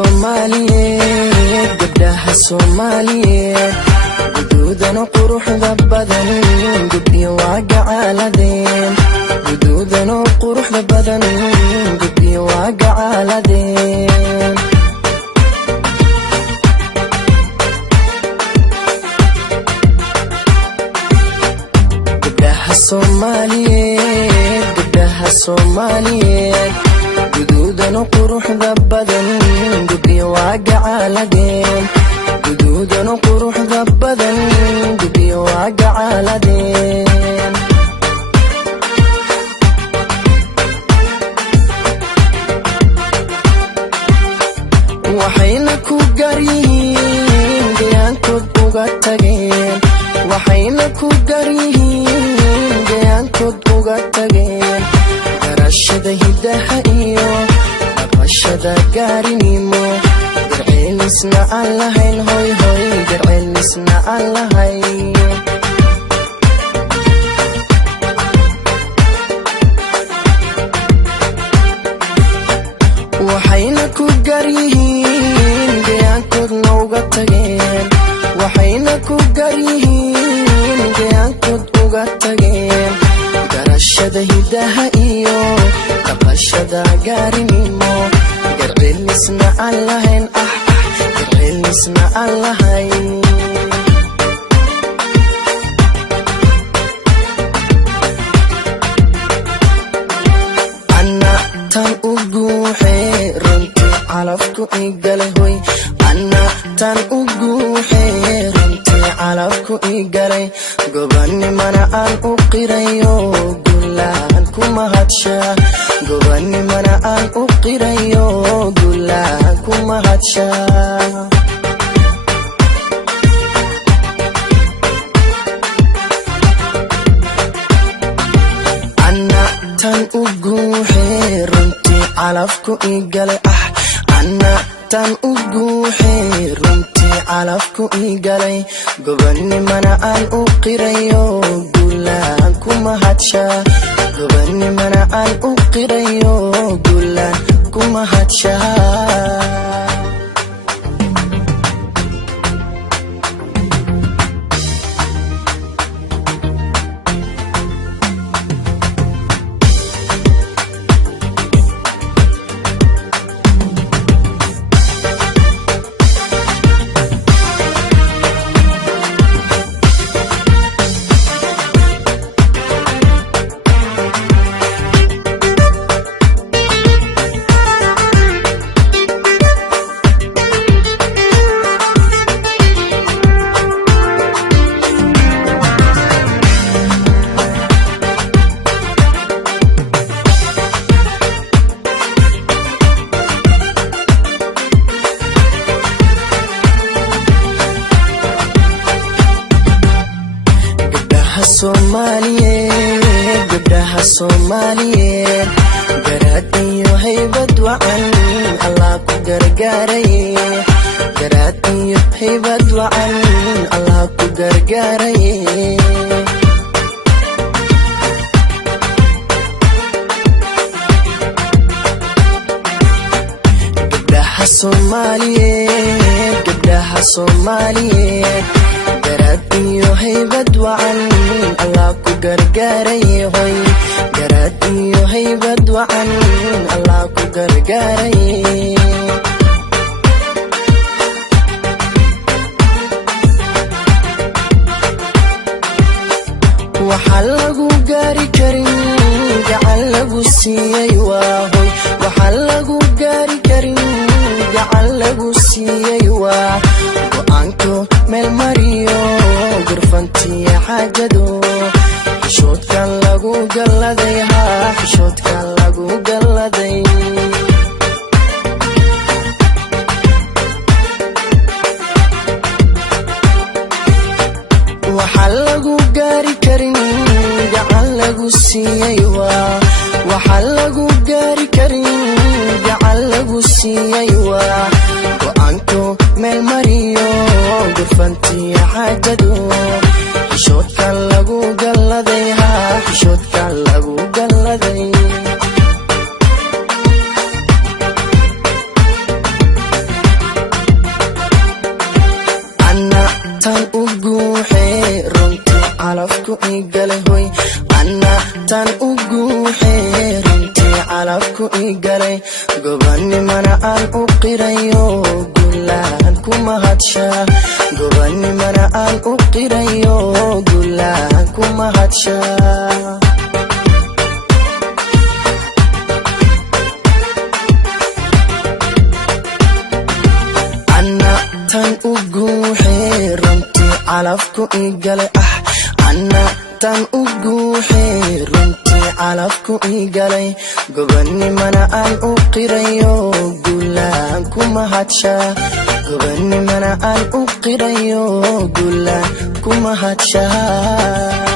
Soomaaliyeed gabdhaha Soomaaliyeed guduudana quruxda badan gabdhiyo waa gacaaladeen guduudana quruxda badan gabdhiyo waa gacaaladeen gabdhaha Soomaaliyeed guduudana quruxda badan gabdhiyo waa gacaaladeen guduudana quruxda badan gabdhiyo waa gacaaladeen waxayna ku garyihiin gayaankood uga tageen waxayna ku garyihiin gayaankood uga tageen garashada hidaha iyo dhaqashada gaarinimo garceelisna aan lahayn hoy hoy garceelisna aan lahayn waxayna ku garyihiin gayaankoodna uga tageen waxayna ku garyihiin gayaankood uga tageen garashada hidaha iyo dhaqashada gaarinimo garceelisna aan lahayn garceelisna aan lahayn ana tan u guuxee runtii calafku igalay hoy ana tan u guuxee runtii calafku igalay gobanimana aan u qirayo gulaan ku mahadshaa gobanimana aan u qirayo gulaan ku mahadshaa ana tan u guuxee runtii calafku igalay ana tan u guuxee runtii calafku igalay gobanimana aan u qirayo gulaan ku mahadshaa gobanimana aan u qirayo gulaan ku mahadshaa Soomaaliyeed gabdhaha Soomaaliyeed garaad iyo haybad wacan Allah ku gargaaray garaad iyo haybad wacan Allah ku gargaaray gabdhaha Soomaaliyeed garaad iyo haybad wacan Allah ku gargaaray hoy garaad iyo haybad wacan Allah ku gargaaray waxa lagu gaari karin gacan lagu siiyay waa hoy waxa lagu gaari karin gacan lagu siiyay waa go'aanko meel mariyo gurfantiya xaajado xishoodkan lagu galladay xishoodkan lagu galladay waxa lagu gaari karin gacan lagu siiyay waa waxa lagu gaari karin gacan lagu siiyay waa go'aanko meel mariyo gurfantiya xaajado xishoodkan lagu galladay xishoodkan lagu galladay anna tan ugu xeerintii calafku igalay gobanimana aan u qirayo gulaan ku mahadshaa gobanimana aan u qirayo gulaan ku mahadshaa tan ugu xeerintii calafku igalay anna tan ugu xeerintii calafku igalay gobanimana aan u qirayo gulaan ku mahadshaa gobanimana aan u qirayo gulaan ku mahadshaa